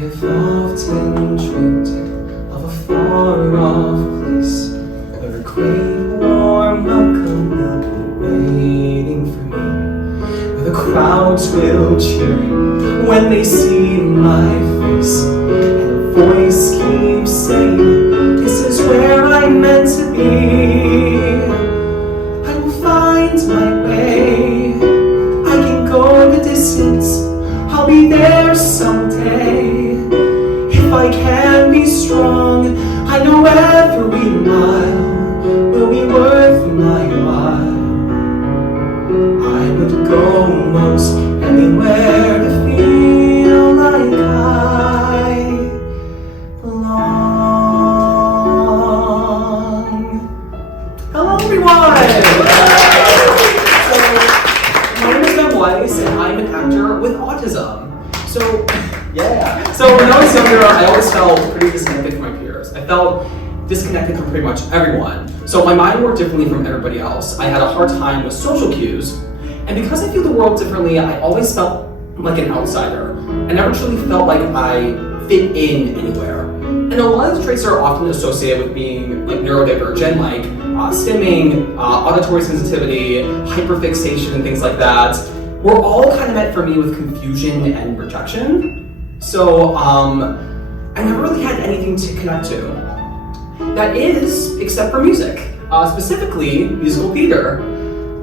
I've often dreamed of a far-off place where a great warm welcome will be waiting for me, where the crowds will cheer when they see my face, and a voice keeps saying, this is where I'm meant to be. I will find my way, I can go the distance, I'll be there someday. If I can be strong, I know every mile will be worth my while. I would go most anywhere to feel like I belong. Hello everyone! My name is Weiss, and I'm an actor with autism. So when I was younger, I always felt pretty disconnected from my peers. I felt disconnected from pretty much everyone. So my mind worked differently from everybody else. I had a hard time with social cues. And because I view the world differently, I always felt like an outsider. I never truly felt like I fit in anywhere. And a lot of the traits are often associated with being like neurodivergent, like stimming, auditory sensitivity, hyperfixation, and things like that, were all kind of meant for me with confusion and rejection. So I never really had anything to connect to. That is, except for music, specifically musical theater.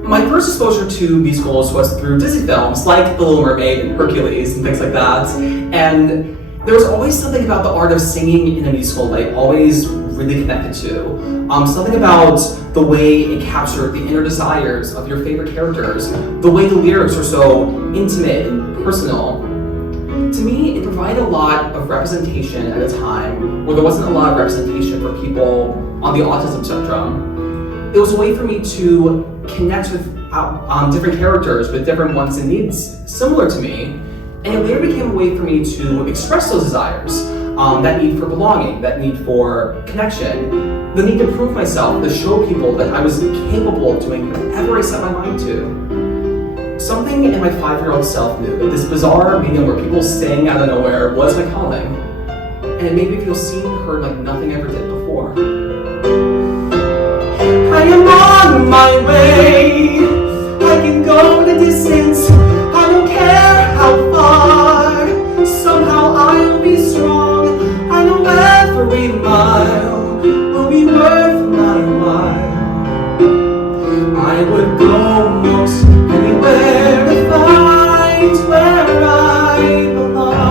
My first exposure to musicals was through Disney films like The Little Mermaid and Hercules and things like that. And there was always something about the art of singing in a musical that I always really connected to. Something about the way it captured the inner desires of your favorite characters, the way the lyrics are so intimate and personal. To me, it provided a lot of representation at a time where there wasn't a lot of representation for people on the autism spectrum. It was a way for me to connect with different characters with different wants and needs similar to me, and it later became a way for me to express those desires, that need for belonging, that need for connection, the need to prove myself, to show people that I was capable of doing whatever I set my mind to. Something in my 5-year-old self knew that this bizarre medium where people sang out of nowhere was my calling, and it made me feel seen and heard like nothing ever did before. I am on my way, I can go the distance, I don't care how far, somehow I'll be strong, I know every mile will be worth my while. I would go most anywhere to find where I belong.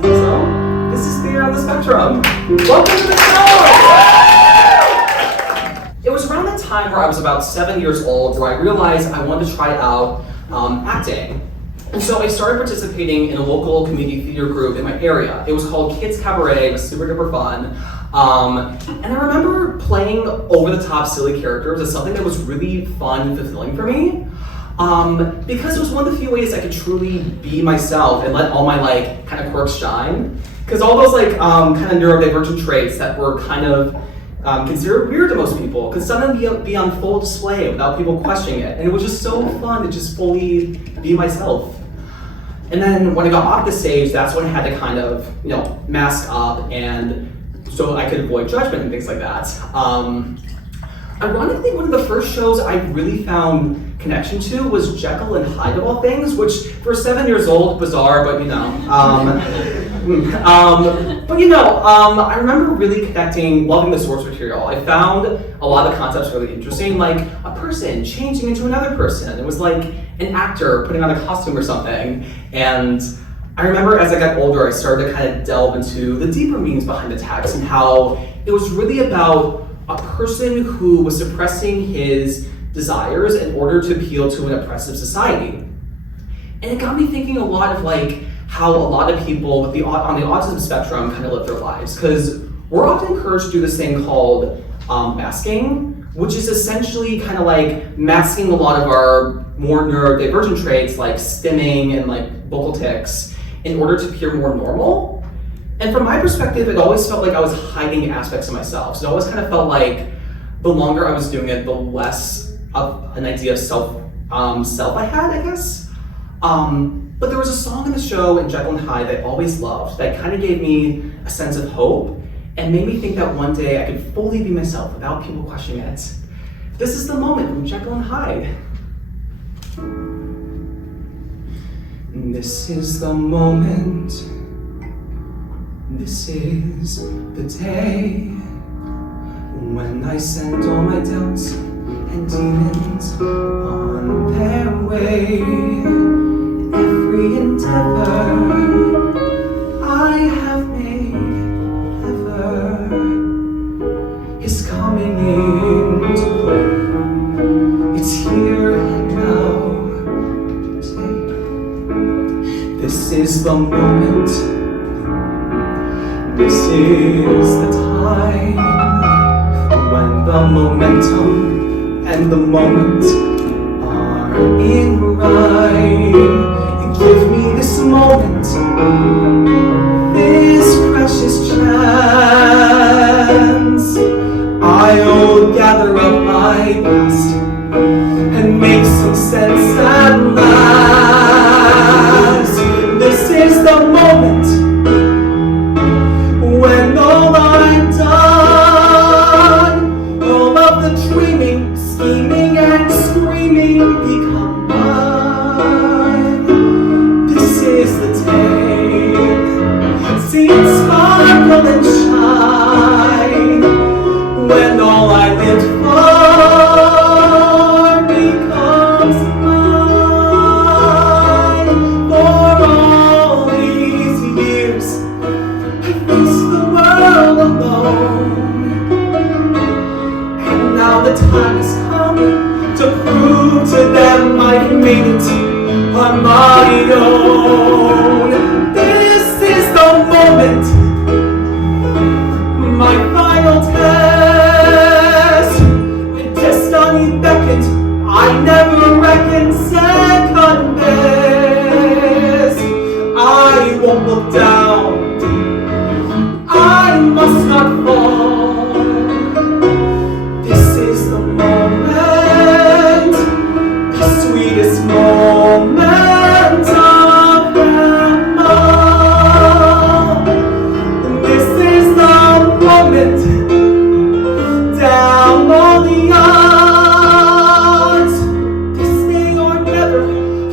So, this is Theater on the Spectrum. Welcome to the show! It was around that time where I was about 7 years old where I realized I wanted to try out acting. And so I started participating in a local community theater group in my area. It was called Kids Cabaret. It was super duper fun. And I remember playing over-the-top silly characters as something that was really fun and fulfilling for me. Because it was one of the few ways I could truly be myself and let all my like kind of quirks shine. Because all those like kind of neurodivergent traits that were kind of considered weird to most people could suddenly be on full display without people questioning it. And it was just so fun to just fully be myself. And then when I got off the stage, that's when I had to kind of, mask up and so I could avoid judgment and things like that. Ironically, one of the first shows I really found connection to was Jekyll and Hyde of all things, which for 7 years old, bizarre, but I remember really loving the source material. I found a lot of the concepts really interesting, like a person changing into another person. It was like an actor putting on a costume or something. And I remember as I got older, I started to kind of delve into the deeper meanings behind the text and how it was really about a person who was suppressing his desires in order to appeal to an oppressive society. And it got me thinking a lot of like how a lot of people on the autism spectrum kind of live their lives, because we're often encouraged to do this thing called masking, which is essentially kind of like masking a lot of our more neurodivergent traits like stimming and like vocal tics in order to appear more normal. And from my perspective, it always felt like I was hiding aspects of myself. So it always kind of felt like the longer I was doing it, the less of an idea of self I had, I guess. But there was a song in the show in Jekyll and Hyde that I always loved that kind of gave me a sense of hope and made me think that one day I could fully be myself without people questioning it. This is the moment from Jekyll and Hyde. This is the moment. This is the day when I send all my doubts and demons on their way. Every endeavor I have made ever is coming into play. It's here and now. This is the moment. This is the time when the momentum and the moment are in rhyme. Give me this moment, this precious chance. I'll gather up my past and make some sense at last. This is the moment when all I'm done, all of the dreaming, scheming and screaming become mine. This is the day, see it sparkle and shine, when all I lived for becomes mine. For all these years, I faced the world alone, and now the time has come to prove to them I've made it on my own. This is the moment, my final test. And destiny beckons, I never reckoned second best. I won't look down, I must not fall. This is the moment, the sweetest moment of them all. And this is the moment, down all the odds. This day or never,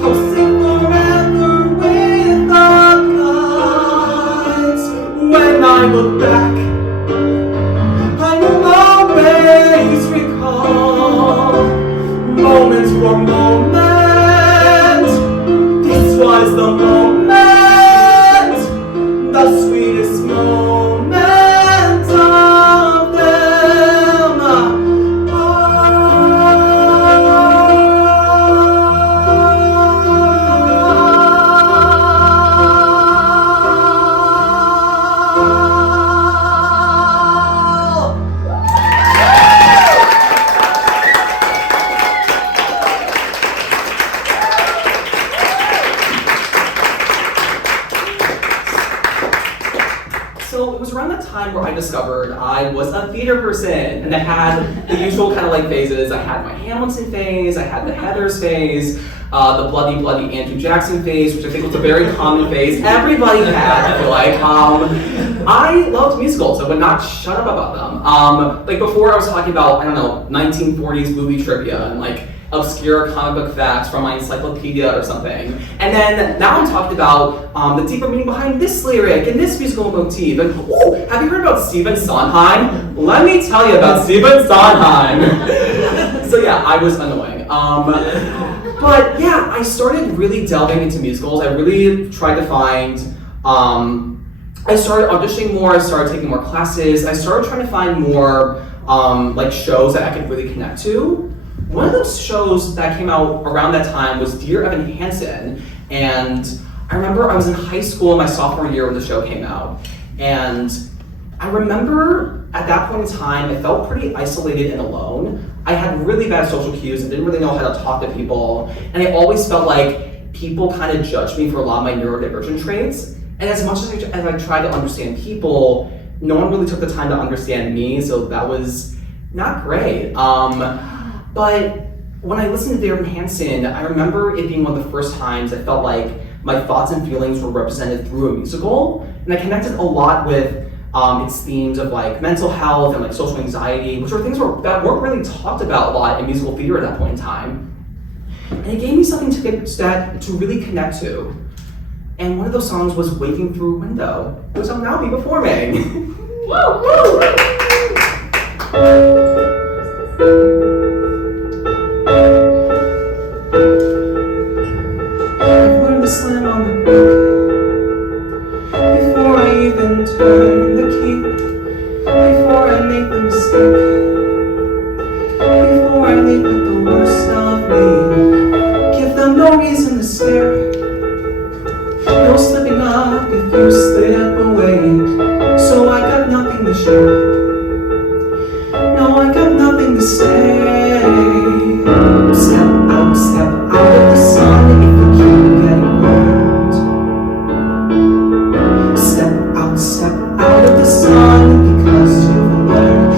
I'll sing forever with the gods. When I look back, I will always recall moments for moment. This was the moment, the sweetest moment of them So it was around that time where I discovered I was a theater person, and I had the usual kind of like phases. I had my Hamilton phase, I had the Heathers phase, the bloody Andrew Jackson phase, which I think was a very common phase everybody had, I feel like. I loved musicals, I would not shut up about them. Like before I was talking about, I don't know, 1940s movie trivia and like obscure comic book facts from my encyclopedia or something. And then now I'm talking about the deeper meaning behind this lyric and this musical motif. And oh, have you heard about Stephen Sondheim? Let me tell you about Stephen Sondheim. So yeah, I was annoying. But yeah, I started really delving into musicals. I really tried to find, I started auditioning more, I started taking more classes, I started trying to find more like shows that I could really connect to. One of those shows that came out around that time was Dear Evan Hansen, and I remember I was in high school my sophomore year when the show came out, and I remember at that point in time I felt pretty isolated and alone. I had really bad social cues, I didn't really know how to talk to people, and I always felt like people kind of judged me for a lot of my neurodivergent traits, and as much as I tried to understand people, no one really took the time to understand me, so that was Not great. But when I listened to Dear Hansen, I remember it being one of the first times I felt like my thoughts and feelings were represented through a musical, and I connected a lot with its themes of like mental health and like social anxiety, which were things that weren't really talked about a lot in musical theater at that point in time. And it gave me something to really connect to. And one of those songs was Waving Through a Window, which I'll now be performing. Woo, woo. I've learned to slam on the brake before I even turn the key, before I make the mistake, before I leave with the worst of me. Give them no reason to stare, no slipping up if you slip away. So I got nothing to share. No, I got nothing to say. Step out of the sun if you keep getting burned. Step out of the sun because you've learned.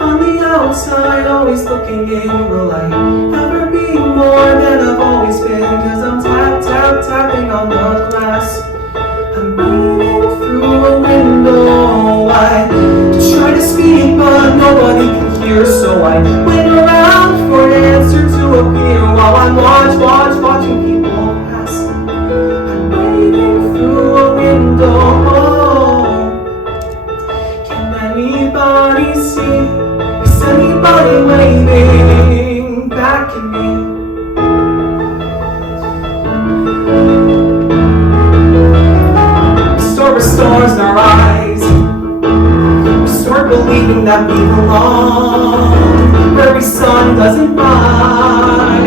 On the outside, always looking in, will I ever be more than I've always been? Cause I'm tapping on the glass. I'm moving through a window. I try to speak, but nobody can hear. So I wait around for an answer to appear while I'm watching people pass. I'm waiting through a window. Can anybody see? Is anybody waving back at me? Stars in our eyes, we start believing that we belong where every sun doesn't rise,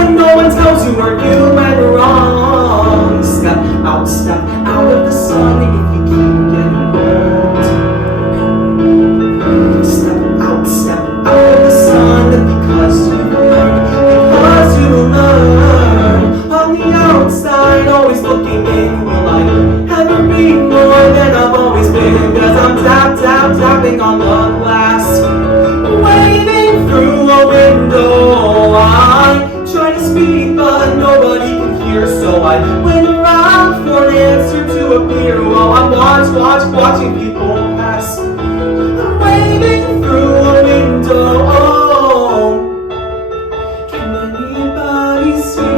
and no one tells you where you went wrong. Step out of the sun if you keep getting burned. Step out of the sun because you learn. On the outside, always looking in, will I ever be more than I've always been? Cause I'm tapping on the glass, waving through a window. I try to speak but nobody can hear, so I wait around for an answer to appear while I'm watching people pass. I'm waving through a window. Can anybody see?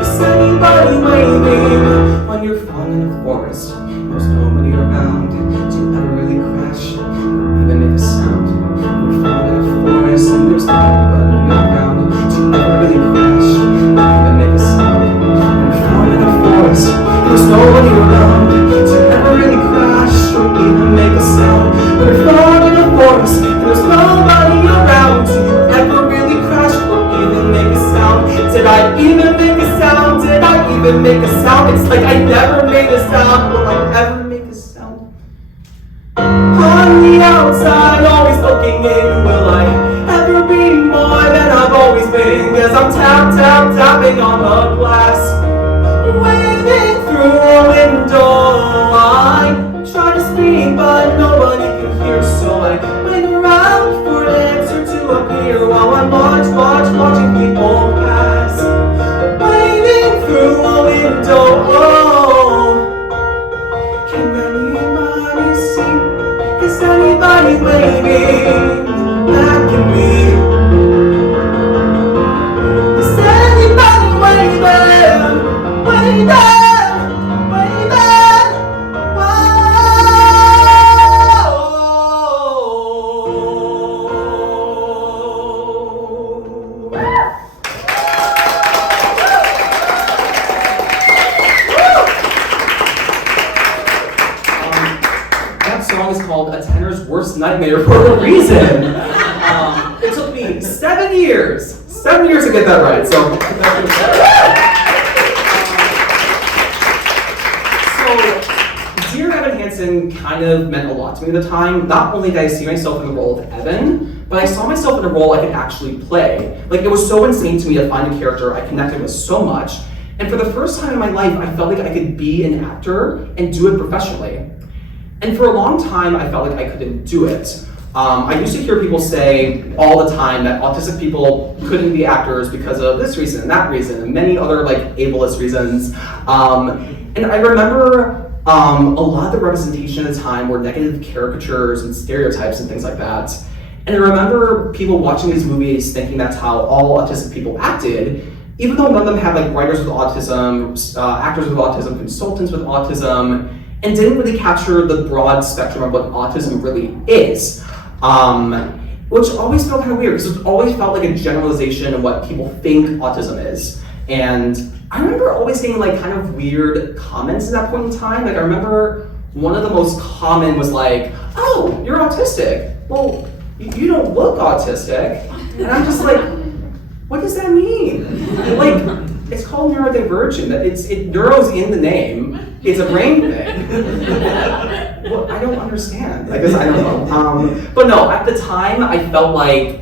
Is anybody waving when you're falling in a forest? There's nobody around. Do you ever really crash or even make a sound? You're falling in a forest and there's nobody around. Do you ever really crash or even make a sound? You're falling in a forest, there's nobody around. Do you ever really crash or even make a sound? You're falling in a forest and there's nobody around. Do you ever really crash or even make a sound? Did I even make a sound? Did I even make a sound? It's like I never made a sound. Will I ever make a sound? On the outside, always looking in, will I ever be more than I've always been? Cause I'm tapping on the glass, waving through a window. I try to speak but nobody can hear, so I wait around for an answer to appear while I'm watching people pass, waving through a window. Can anybody see? Is anybody waving back at me? Is anybody waving? That song is called A Tenor's Worst Nightmare for a reason. It took me 7 years to get that right. So Dear Evan Hansen kind of meant a lot to me at the time. Not only did I see myself in the role of Evan, but I saw myself in a role I could actually play. Like, it was so insane to me to find a character I connected with so much. And for the first time in my life, I felt like I could be an actor and do it professionally. And for a long time, I felt like I couldn't do it. I used to hear people say all the time that autistic people couldn't be actors because of this reason and that reason and many other like ableist reasons. And I remember a lot of the representation at the time were negative caricatures and stereotypes and things like that. And I remember people watching these movies thinking that's how all autistic people acted, even though none of them had like writers with autism, actors with autism, consultants with autism, and didn't really capture the broad spectrum of what autism really is. Which always felt kind of weird, because it always felt like a generalization of what people think autism is. And I remember always getting like kind of weird comments at that point in time. Like I remember one of the most common was like, "Oh, you're autistic. Well, you don't look autistic." And I'm just like, what does that mean? Like, it's called neurodivergent. Neuro's in the name. It's a brain thing. Well, I don't understand. I guess I don't know. But no, at the time, I felt like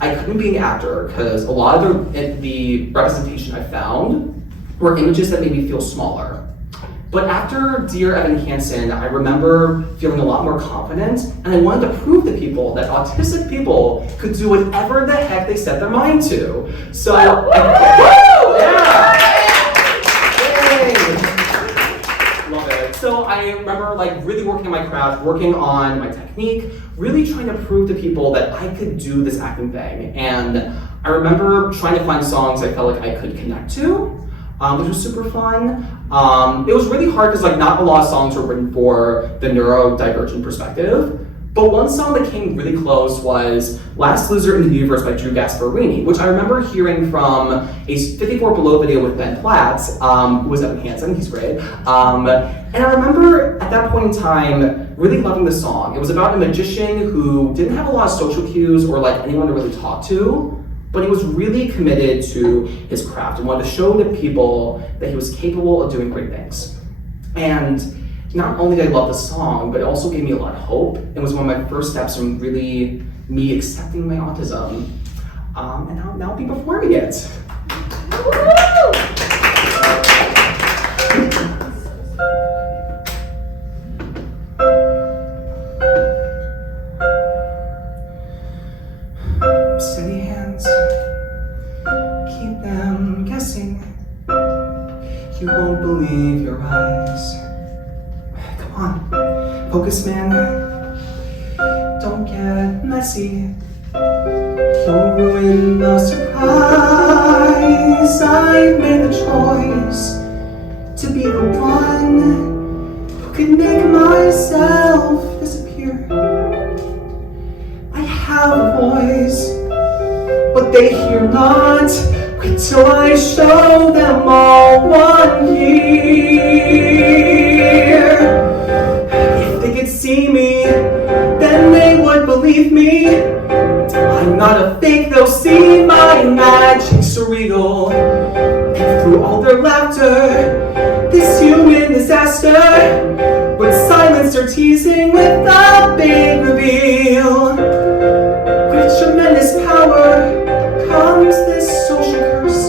I couldn't be an actor because a lot of the representation I found were images that made me feel smaller. But after Dear Evan Hansen, I remember feeling a lot more confident, and I wanted to prove to people that autistic people could do whatever the heck they set their mind to. So, love it. So I remember like really working on my craft, working on my technique, really trying to prove to people that I could do this acting thing. And I remember trying to find songs I felt like I could connect to, which was super fun. It was really hard because like not a lot of songs were written for the neurodivergent perspective. But one song that came really close was Last Loser in the Universe by Drew Gasparini, which I remember hearing from a 54 Below video with Ben Platt, who was Evan Hansen, he's great. And I remember at that point in time really loving the song. It was about a magician who didn't have a lot of social cues or like anyone to really talk to, but he was really committed to his craft and wanted to show to people that he was capable of doing great things. And not only did I love the song, but it also gave me a lot of hope. It was one of my first steps in really me accepting my autism. And now I'll be performing it. Steady hands, keep them guessing. You won't believe your eyes. Come on, focus man, don't get messy. You'll ruin the surprise. I've made the choice to be the one who can make myself disappear. I have a voice, but they hear not. Wait till I show them all one year. If they could see me, then they would believe me. I'm not a fake, they'll see my magic surreal. And through all their laughter, this human disaster would silence their teasing with a big reveal. With tremendous power comes this social curse,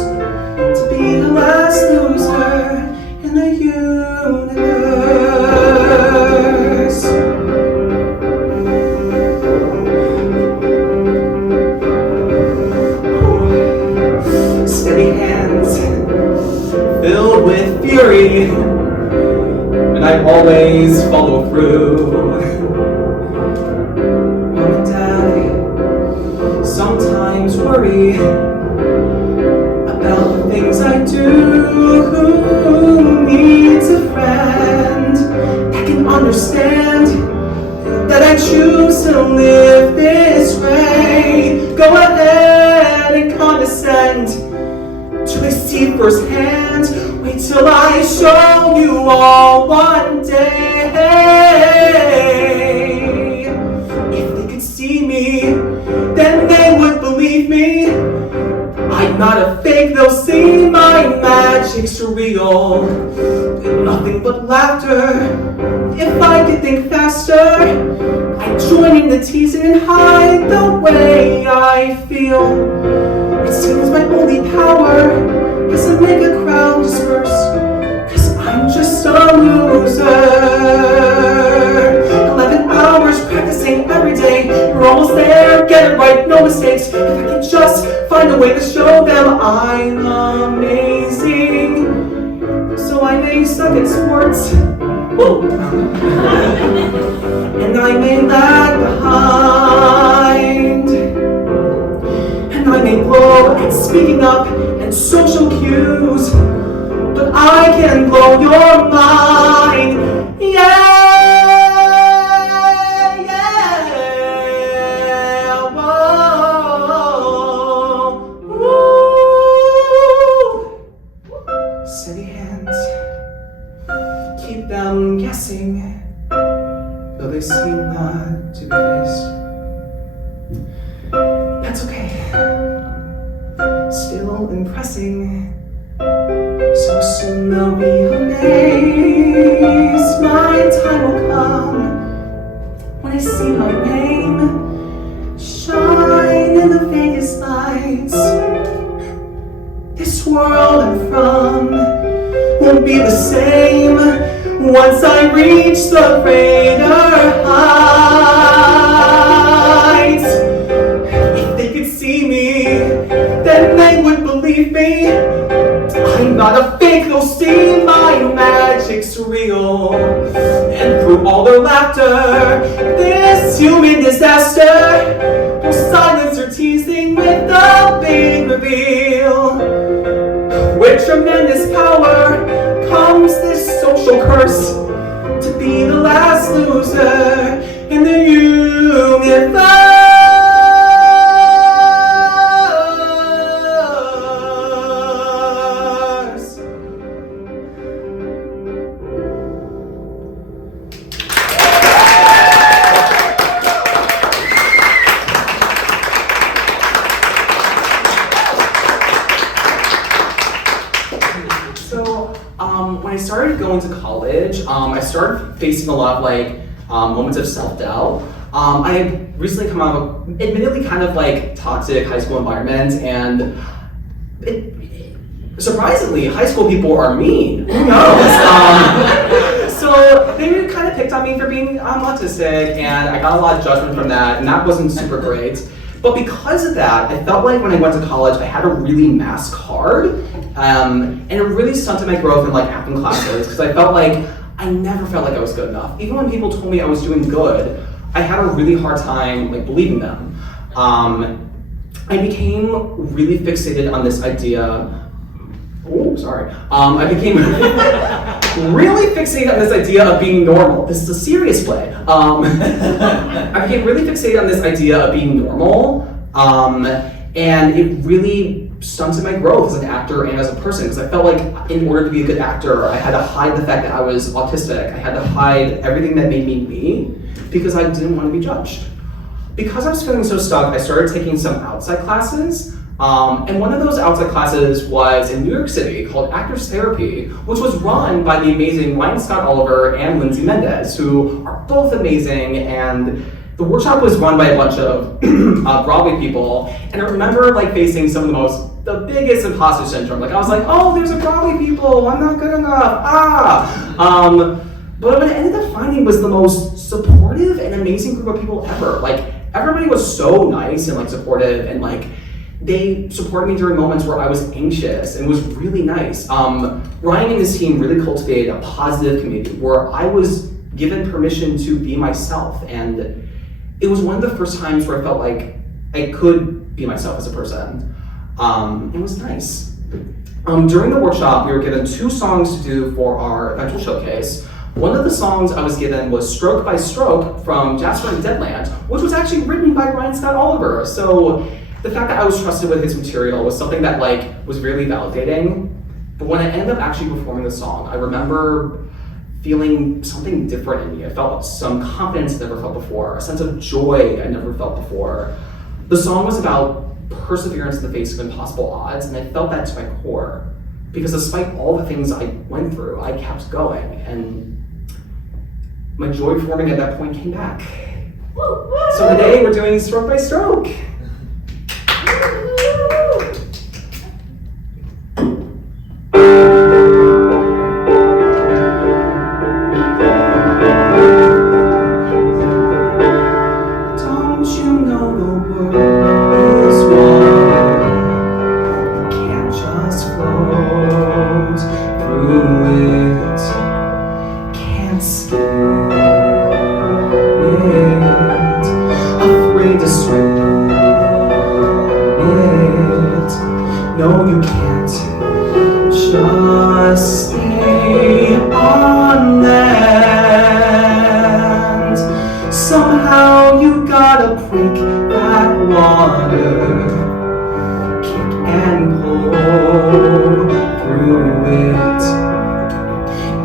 to be the last loser in the universe. Steady hands filled with fury, and I always follow through. Mom and Dad sometimes worry about the things I do. Who needs a friend that can understand that I choose to live this way? Go ahead and condescend to receive firsthand. Wait till I show you all one day. If they could see me, then they would believe me. I'm not a fake, they'll see my magic surreal. Nothing but laughter. If I could think faster, I'd join in the teasing and hide the way I feel. It seems my only power is to make a crowd disperse, 'cause I'm just a loser. mistakes, if I could just find a way to show them I'm amazing. So I may suck at sports, woo. And I may lag behind, and I may blow at speaking up and social cues, but I can blow your mind, yeah, whoa, woo. Steady hands, keep them guessing, though they seem not to be faced. That's okay, still impressing. So soon they'll be amazed. My time will come when I see my name shine in the Vegas lights. This world I'm from won't be the same once I reach the greater heights. If they could see me, then they would believe me. I'm not a fake, they'll see my magic's real. And through all their laughter, this human disaster will silence their teasing with a big reveal. With tremendous power comes this social curse, to be the last loser in the universe. When I started going to college, I started facing a lot of moments of self-doubt. I had recently come out of admittedly kind of toxic high school environment, and surprisingly, high school people are mean. Who knows? So they kind of picked on me for being autistic, and I got a lot of judgment from that, and that wasn't super great. But because of that, I felt like when I went to college, I had to really mask hard, and it really stunted my growth in acting classes, because I never felt like I was good enough. Even when people told me I was doing good, I had a really hard time believing them. I became really fixated on this idea. I became really fixated on this idea of being normal. This is a serious play. I became really fixated on this idea of being normal, and it really stunted my growth as an actor and as a person, because I felt like in order to be a good actor, I had to hide the fact that I was autistic. I had to hide everything that made me me, because I didn't want to be judged. Because I was feeling so stuck, I started taking some outside classes. And one of those outside classes was in New York City called Actors Therapy, which was run by the amazing Weiss and Lindsay Mendez, who are both amazing. And the workshop was run by a bunch of Broadway people. And I remember facing some of the biggest imposter syndrome. I was like, oh, there's a Broadway people, I'm not good enough, But what I ended up finding was the most supportive and amazing group of people ever. Everybody was so nice and supportive, and they supported me during moments where I was anxious, and it was really nice. Ryan and his team really cultivated a positive community where I was given permission to be myself, and it was one of the first times where I felt like I could be myself as a person. It was nice. During the workshop, we were given 2 songs to do for our eventual showcase. One of the songs I was given was Stroke by Stroke from Jasper and Deadland, which was actually written by Ryan Scott Oliver. So the fact that I was trusted with his material was something that was really validating. But when I ended up actually performing the song, I remember feeling something different in me. I felt some confidence I never felt before, a sense of joy I never felt before. The song was about perseverance in the face of impossible odds, and I felt that to my core. Because despite all the things I went through, I kept going, and my joy performing at that point came back. So today we're doing Stroke by Stroke. Don't you know the word? somehow you gotta break that water, kick and pull through it.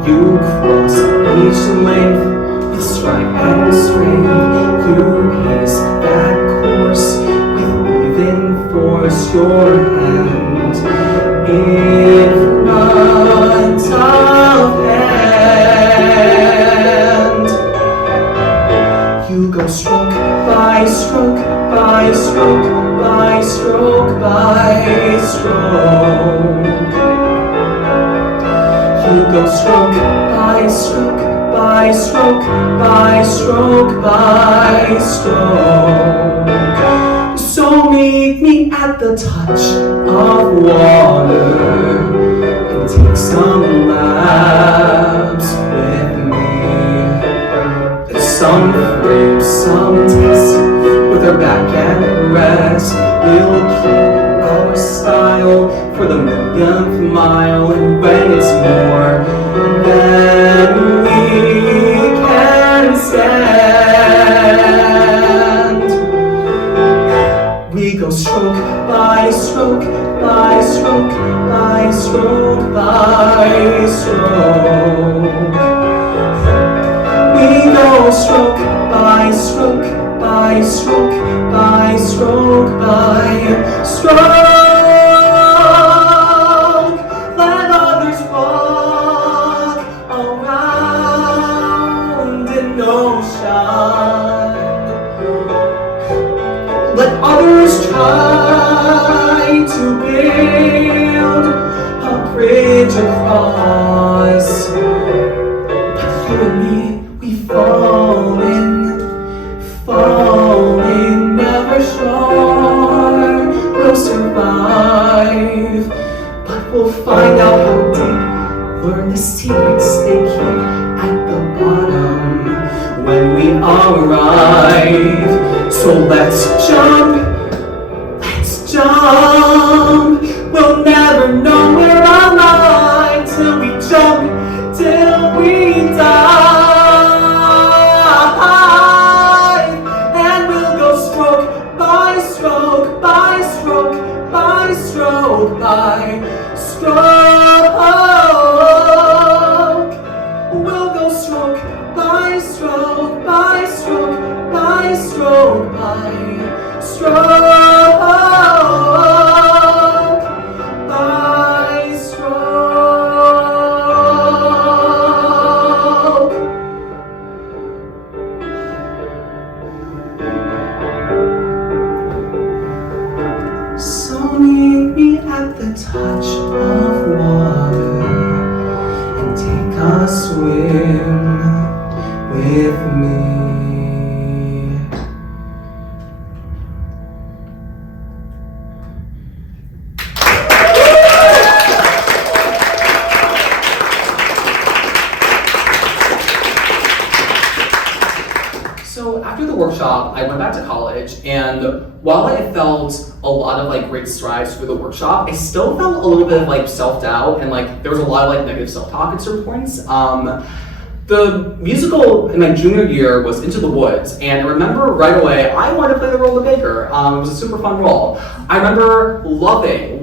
You cross each length with stripe and strength. You pace that course with even force. Your hand in front of hand. You go stroke by stroke by stroke by stroke by stroke. You go stroke by stroke by stroke by stroke by stroke. So meet me at the touch of water and take some laps with me. Some frames, some tests with our back and rest. We'll keep our style for the millionth mile, and when it's more than we can stand, we go stroke by stroke by stroke by stroke by stroke. We go stroke by stroke by stroke by stroke by stroke. Let others walk around in no shine. Let others try to build a bridge across. But you and me, we falling, never sure we'll survive. But we'll find out how deep, learn the secrets they keep at the bottom when we arrive. So let's jump, we'll never know we're alive till we jump, till we die. And we'll go stroke by stroke by stroke by stroke by stroke. We'll go stroke by stroke by stroke by stroke by stroke. So meet me at the touch of water and take a swim with me. So after the workshop, I went back to college, and while I felt a lot of great strides through the workshop, I still felt a little bit of self-doubt, and there was a lot of negative self-talk at certain points. The musical in my junior year was Into the Woods, and I remember right away I wanted to play the role of the baker. It was a super fun role. I remember loving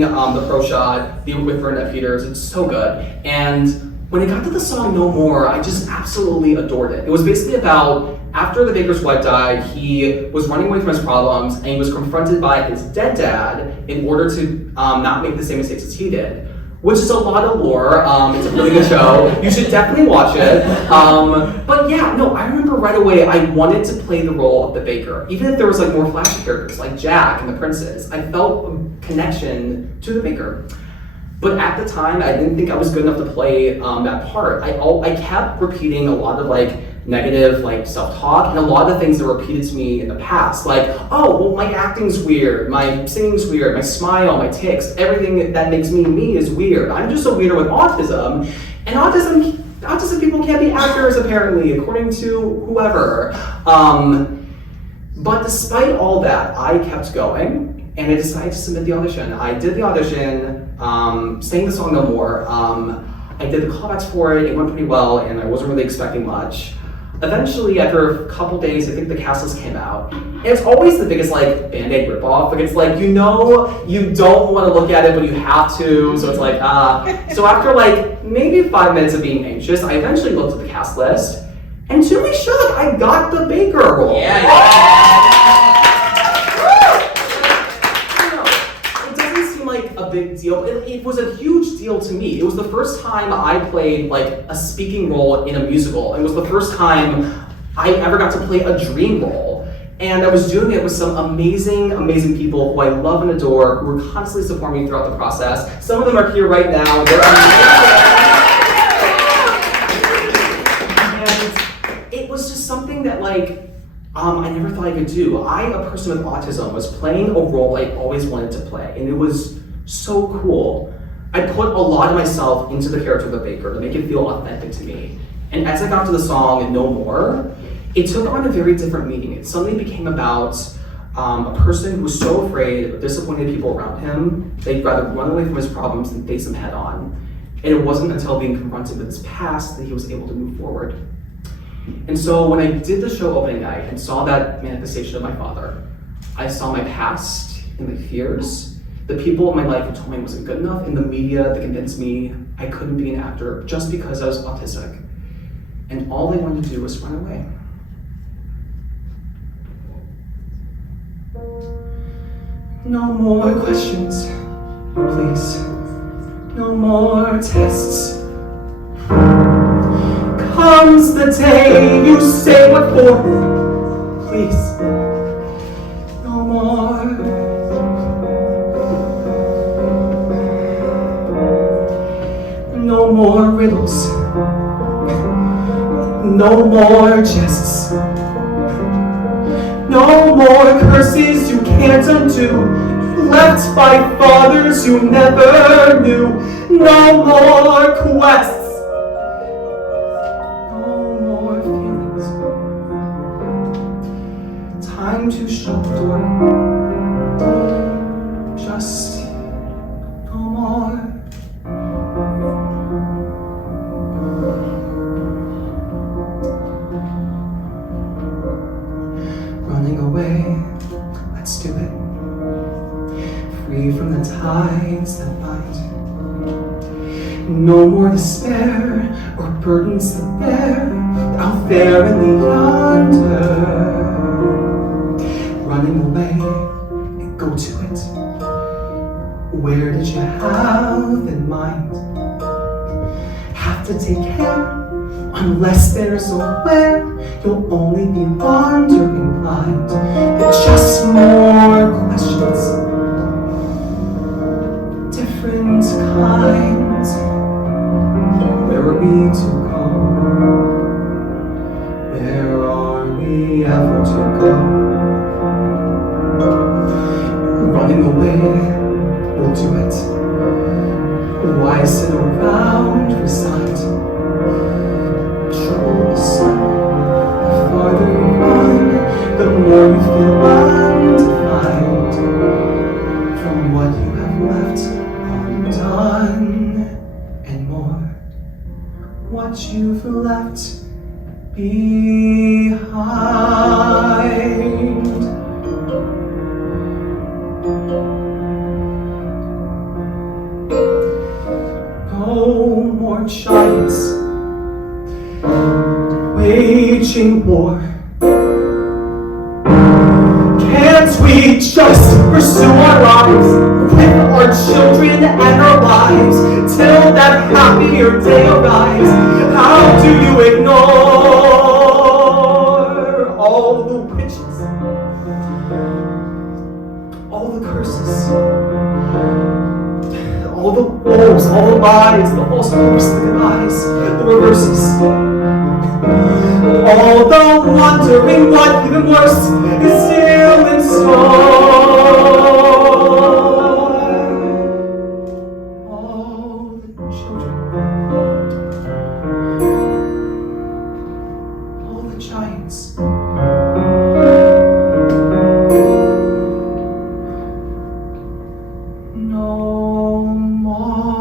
the pro shot, the with Bernadette Peters. It's so good. And when it got to the song No More, I just absolutely adored it. It was basically about after the baker's wife died, he was running away from his problems, and he was confronted by his dead dad in order to not make the same mistakes as he did. Which is a lot of lore. It's a really good show. You should definitely watch it. But yeah, no, I remember right away I wanted to play the role of the baker. Even if there was more flashy characters like Jack and the Princes, I felt a connection to the baker. But at the time, I didn't think I was good enough to play that part. I kept repeating a lot of negative self-talk and a lot of the things that were repeated to me in the past. Oh, well, my acting's weird, my singing's weird, my smile, my tics, everything that makes me is weird. I'm just a weirdo with autism, and autism people can't be actors apparently, according to whoever. But despite all that, I kept going, and I decided to submit the audition. I did the audition, sang the song No More. I did the callbacks for it. It went pretty well, and I wasn't really expecting much. Eventually, after a couple days, I think the cast list came out. And it's always the biggest like Band-Aid ripoff. Like it's like, you know, you don't want to look at it, but you have to. So it's like, So after like maybe 5 minutes of being anxious, I eventually looked at the cast list. And to my shock, I got the Baker role. It doesn't seem like a big deal. It was a huge deal to me. It was the first time I played like a speaking role in a musical. It was the first time I ever got to play a dream role. And I was doing it with some amazing, amazing people who I love and adore, who were constantly supporting me throughout the process. Some of them are here right now. They're amazing. It was just something that like, I never thought I could do. I, a person with autism, was playing a role I always wanted to play, and it was so cool. I put a lot of myself into the character of the baker to make it feel authentic to me. And as I got to the song No More, it took on a very different meaning. It suddenly became about a person who was so afraid of disappointing people around him, they'd rather run away from his problems than face them head on. And it wasn't until being confronted with his past that he was able to move forward. And so when I did the show opening night and saw that manifestation of my father, I saw my past and my fears, the people in my life who told me I wasn't good enough, and the media that convinced me I couldn't be an actor just because I was autistic. And all they wanted to do was run away. No more questions, please. No more tests. Comes the day you say what for, please. No more. No more riddles. No more jests. No more curses you can't undo, left by fathers you never knew. No more quests. Time to shut the door. Just no more. Running away, let's do it. Free from the ties that bind. No more despair or burdens to bear out there in the yonder. Running away and go to it. Where did you have in mind? Have to take care, unless there's a where. You'll only be wandering blind. And just more questions, different kinds. Where are we to go? Where are we ever to go? Running away, we'll do it. Why sit around resigned? Trouble the sun. The farther you run, the more you feel undefined from what you have left undone, and more what you've left behind. No more giants waging war. Can't we just pursue our lives with our children and our lives till that happier day arrives? How do you ignore all the witches, all the curses, all the woes, all the lies, the false hopes, the goodbyes, the reverses? Although wondering what even worse is still in store. All the children, all the giants. No more.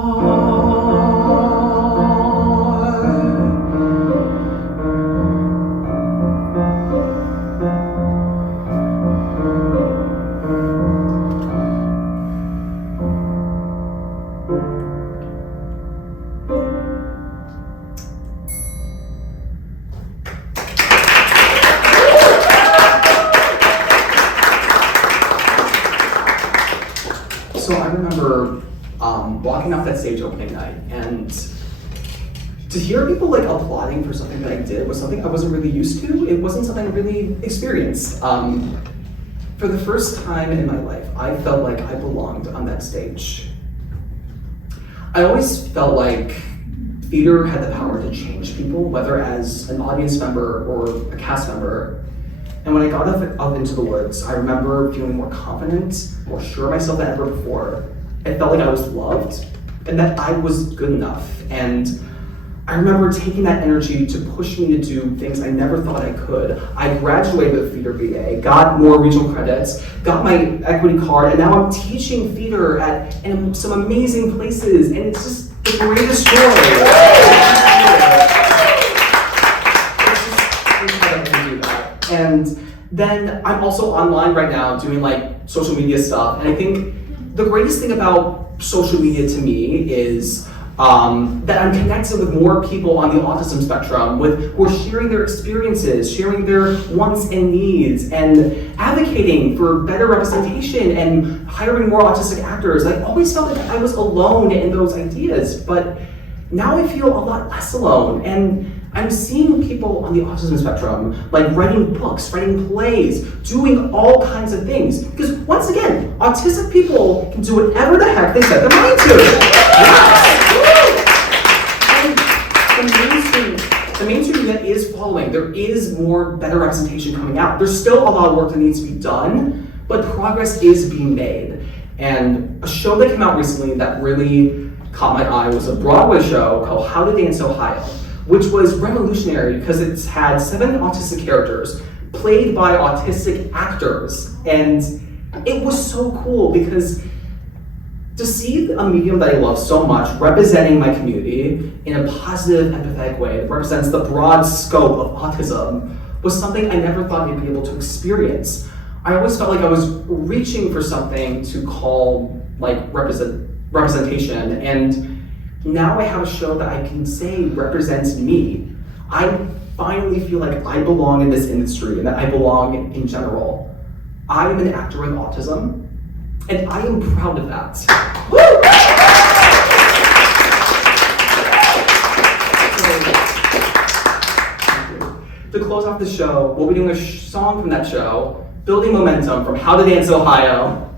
So I remember walking off that stage opening night, and to hear people like applauding for something that I did was something I wasn't really used to. It wasn't something I really experienced. For the first time in my life, I felt like I belonged on that stage. I always felt like theater had the power to change people, whether as an audience member or a cast member. And when I got up into the woods, I remember feeling more confident, more sure of myself than ever before. I felt like I was loved and that I was good enough. And I remember taking that energy to push me to do things I never thought I could. I graduated with theater BA, got more regional credits, got my equity card, and now I'm teaching theater in some amazing places, and it's just the greatest joy. It's just incredible to do that. And then I'm also online right now doing like social media stuff, and I think the greatest thing about social media to me is that I'm connected with more people on the autism spectrum, who are sharing their experiences, sharing their wants and needs, and advocating for better representation and hiring more autistic actors. I always felt like I was alone in those ideas, but now I feel a lot less alone. And I'm seeing people on the autism spectrum, like writing books, writing plays, doing all kinds of things. Because once again, autistic people can do whatever the heck they set their mind to. Yes! And the mainstream that is following, there is better representation coming out. There's still a lot of work that needs to be done, but progress is being made. And a show that came out recently that really caught my eye was a Broadway show called How to Dance Ohio, which was revolutionary because it's had 7 autistic characters played by autistic actors. And it was so cool because to see a medium that I love so much representing my community in a positive, empathetic way that represents the broad scope of autism was something I never thought I'd be able to experience. I always felt like I was reaching for something to call like representation, and now I have a show that I can say represents me. I finally feel like I belong in this industry and that I belong in general. I am an actor with autism, and I am proud of that. Woo! To close off the show, we'll be doing a song from that show, Building Momentum from How to Dance Ohio.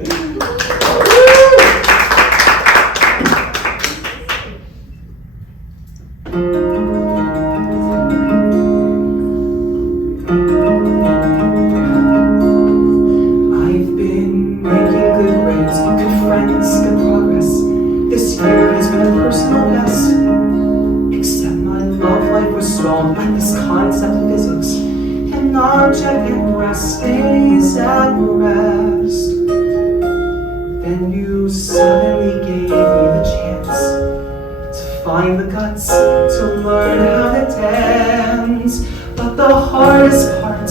Then you suddenly gave me the chance to find the guts to learn how to dance. But the hardest part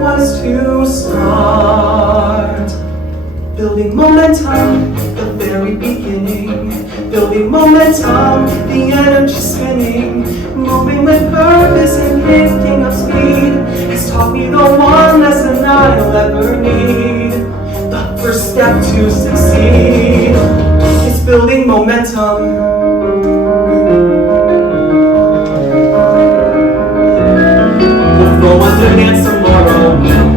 was to start building momentum, the very beginning. Building momentum, the energy spinning, moving with purpose and picking up speed. It's taught me the one lesson I'll ever need. The first step to succeed is building momentum. We'll throw on the dance tomorrow.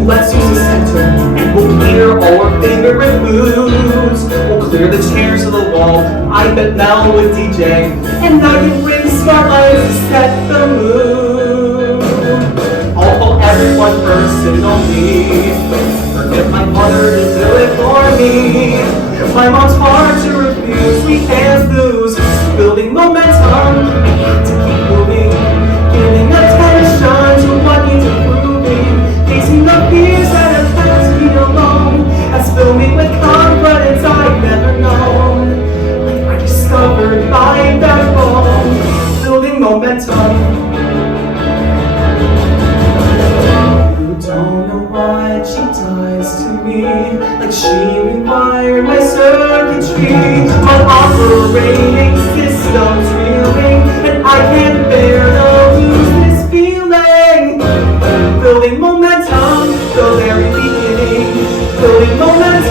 Let's use the center and we'll clear all our favorite moves. We'll clear the chairs to the wall. I bet Mel with DJ, and I can bring smart lights to set the mood. I'll call everyone personally. Forgive my mother to do it for me. My mom's hard to refuse, we can't lose. Building momentum, to keep moving. Giving attention to what needs improving. Facing the fears that have kept me alone. Has filled me with confidence I've never known. Like I discovered my backbone. Building momentum. Don't know what she does to me, like she rewired my circuitry. My operating system's reeling, and I can't bear to lose this feeling. Building momentum, the very beginning. Building momentum.